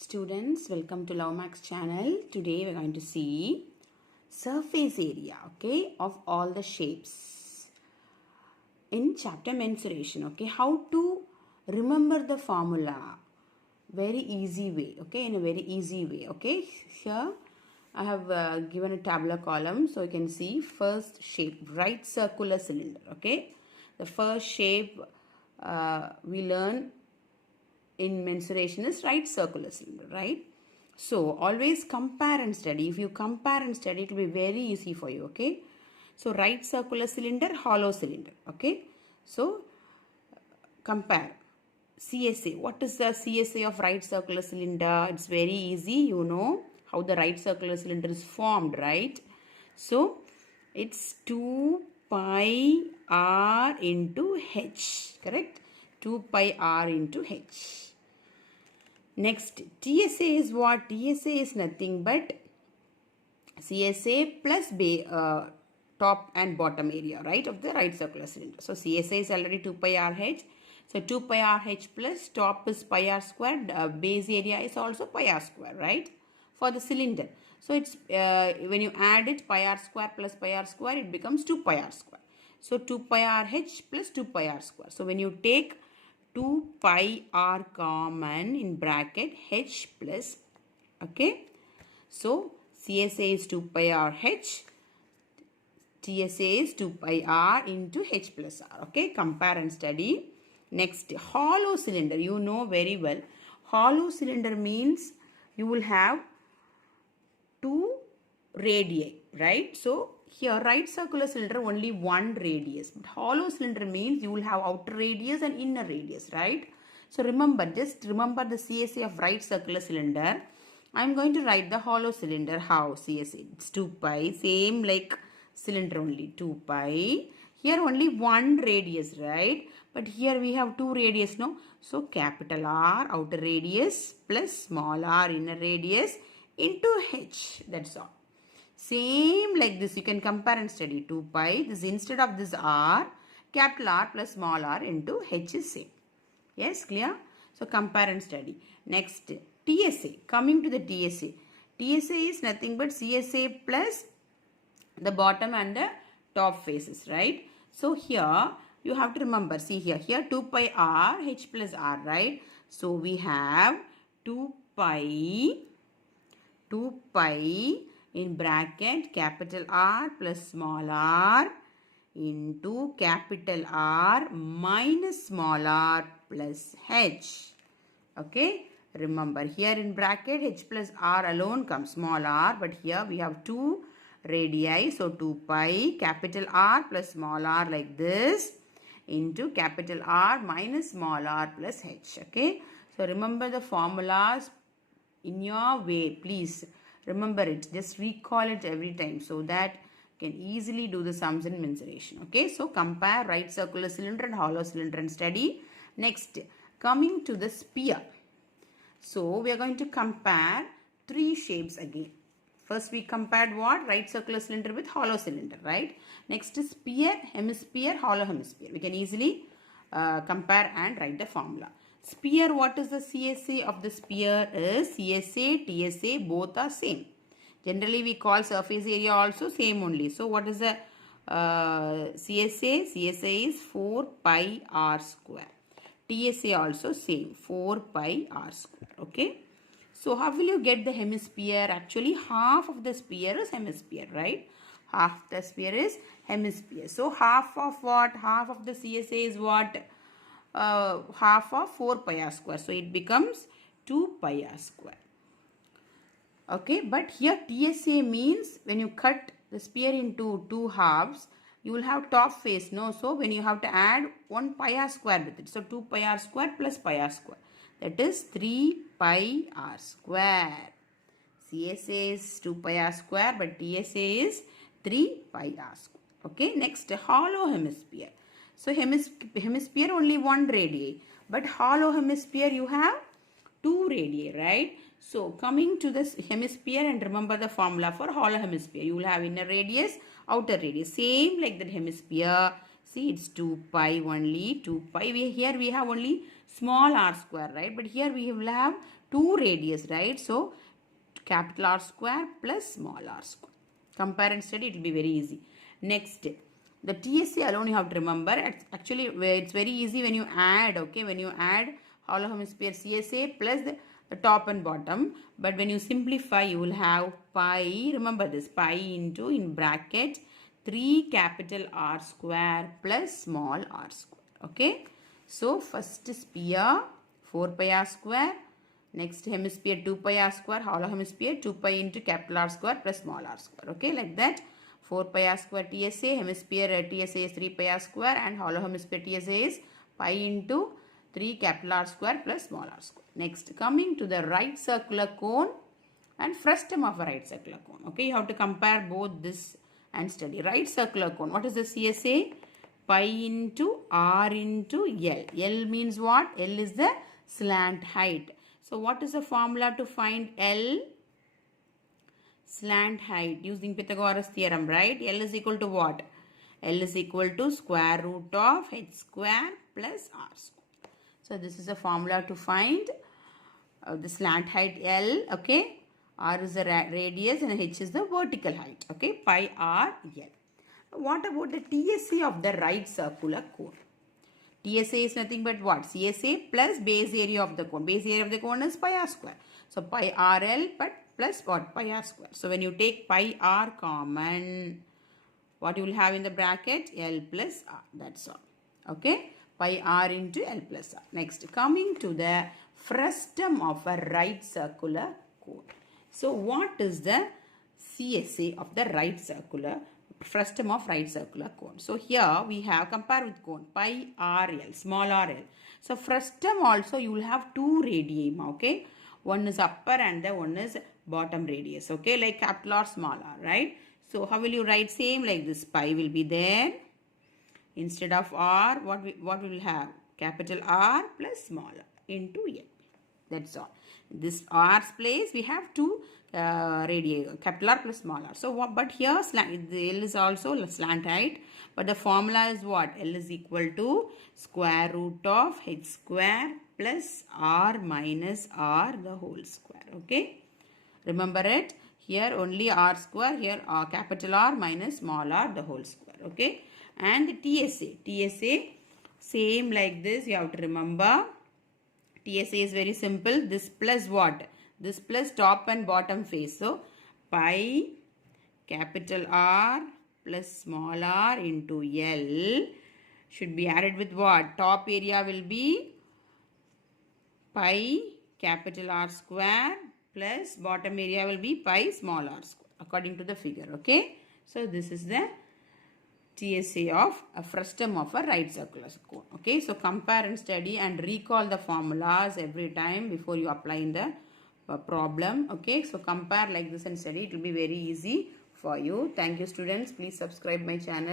Students, welcome to Love Max channel. Today we are going to see surface area, okay, of all the shapes in chapter mensuration, okay. How to remember the formula? Very easy way, okay, in a very easy way, okay. Here I have given a tabular column, so you can see first shape, right circular cylinder, okay. The first shape we learn in mensuration is right circular cylinder, right? So always compare and study. If you compare and study, it will be very easy for you, okay? So right circular cylinder, hollow cylinder, okay? So compare. CSA. What is the CSA of right circular cylinder? It's very easy. You know how the right circular cylinder is formed, right? So it's 2 pi r into h, correct? 2 pi r into h. Next, TSA is what? TSA is nothing but CSA plus top and bottom area, right, of the right circular cylinder. So CSA is already 2 pi RH. So 2 pi RH plus top is pi r squared. Base area is also pi r square, right, for the cylinder. So it's when you add it, pi r square plus pi r square, it becomes 2 pi r square. So 2 pi RH plus 2 pi r square. So when you take 2 pi r common in bracket h plus, okay. So CSA is 2 pi r h, TSA is 2 pi r into h plus r, okay. Compare and study. Next, hollow cylinder. You know very well. Hollow cylinder means you will have two radii, right? So here right circular cylinder only one radius, but hollow cylinder means you will have outer radius and inner radius, right? So remember, just remember the CSA of right circular cylinder. I am going to write the hollow cylinder. How? CSA, it's 2 pi, same like cylinder only, 2 pi. Here only one radius, right? But here we have two radius, no? So capital R outer radius plus small r inner radius into h, that's all. Same like this, you can compare and study. 2 pi, this instead of this r, capital R plus small r into h is same. Yes, clear? So compare and study. Next, TSA. Coming to the TSA. TSA is nothing but CSA plus the bottom and the top faces, right? So here you have to remember, see here 2 pi r, h plus r, right? So we have 2 pi in bracket capital R plus small r into capital R minus small r plus h. Okay, remember here in bracket h plus r alone comes small r, but here we have two radii, so 2 pi capital R plus small r like this into capital R minus small r plus h. Okay, so remember the formulas in your way, please remember it, just recall it every time so that you can easily do the sums in mensuration. Okay, so compare right circular cylinder and hollow cylinder and study. Next, coming to the sphere. So we are going to compare three shapes again. First we compared what? Right circular cylinder with hollow cylinder, right? Next is sphere, hemisphere, hollow hemisphere. We can easily compare and write the formula. Sphere, what is the CSA of the sphere? Is CSA, TSA, both are same. Generally we call surface area also same only. So what is the CSA? CSA is 4 pi r square. TSA also same, 4 pi r square, okay. So how will you get the hemisphere? Actually half of the sphere is hemisphere, right? Half the sphere is hemisphere. So half of what? Half of the CSA is what? Half of 4 pi r square. So it becomes 2 pi r square. Okay, but here TSA means when you cut the sphere into two halves, you will have top face, no? So when you have to add 1 pi r square with it. So 2 pi r square plus pi r square. That is 3 pi r square. CSA is 2 pi r square, but TSA is 3 pi r square. Okay, next hollow hemisphere. So hemisphere only one radii, but hollow hemisphere you have two radii, right? So coming to this hemisphere, and remember the formula for hollow hemisphere. You will have inner radius, outer radius. Same like that hemisphere. See, it's 2 pi only, 2 pi. Here we have only small r square, right? But here we will have 2 radius, right? So, capital R square plus small r square. Compare and study, it will be very easy. Next, the TSA alone you have to remember. Actually, it's very easy when you add, okay? When you add hollow hemisphere CSA plus the top and bottom. But when you simplify, you will have pi. Remember this, pi into, in bracket, 3 capital R square plus small r square. Okay. So, first sphere, 4 pi r square. Next hemisphere 2 pi r square, hollow hemisphere 2 pi into capital R square plus small r square. Okay, like that. 4 pi r square TSA, hemisphere TSA is 3 pi r square and hollow hemisphere TSA is pi into 3 capital R square plus small r square. Next, coming to the right circular cone and frustum of a right circular cone. Okay, you have to compare both this and study. Right circular cone, what is the CSA? Pi into R into L. L means what? L is the slant height. So, what is the formula to find L? Slant height using Pythagoras theorem, right? L is equal to what? L is equal to square root of h square plus r square. So, this is a formula to find the slant height L, okay? R is the radius and h is the vertical height, okay? Pi r L. What about the TSA of the right circular cone? TSA is nothing but what? CSA plus base area of the cone. Base area of the cone is pi r square. So, pi RL but plus what? Pi r square. So, when you take pi r common, what you will have in the bracket? L plus r. That's all. Okay. Pi r into L plus r. Next, coming to the frustum of a right circular cone. So, what is the CSA of the right circular frustum of right circular cone? So, here we have, compare with cone, pi RL, small RL. So, frustum also you will have 2 radii, okay? One is upper and the one is bottom radius, okay? Like capital R, small r, right? So, how will you write? Same like this, pi will be there. Instead of R, what we will have? Capital R plus small r into L. That's all. This R's place we have 2 radii, capital R plus small r. So, but here the L is also slant height. But the formula is what? L is equal to square root of h square plus r minus r the whole square. Okay. Remember it. Here only r square. Here capital R minus small r the whole square. Okay. And the TSA same like this. You have to remember. TSA is very simple. This plus what? This plus top and bottom face. So, pi capital R plus small r into L should be added with what? Top area will be pi capital R square plus bottom area will be pi small r square according to the figure. Okay. So, this is the TSA of a frustum of a right circular cone. Okay, so compare and study and recall the formulas every time before you apply in the problem. Okay, so compare like this and study. It will be very easy for you. Thank you, students. Please subscribe my channel.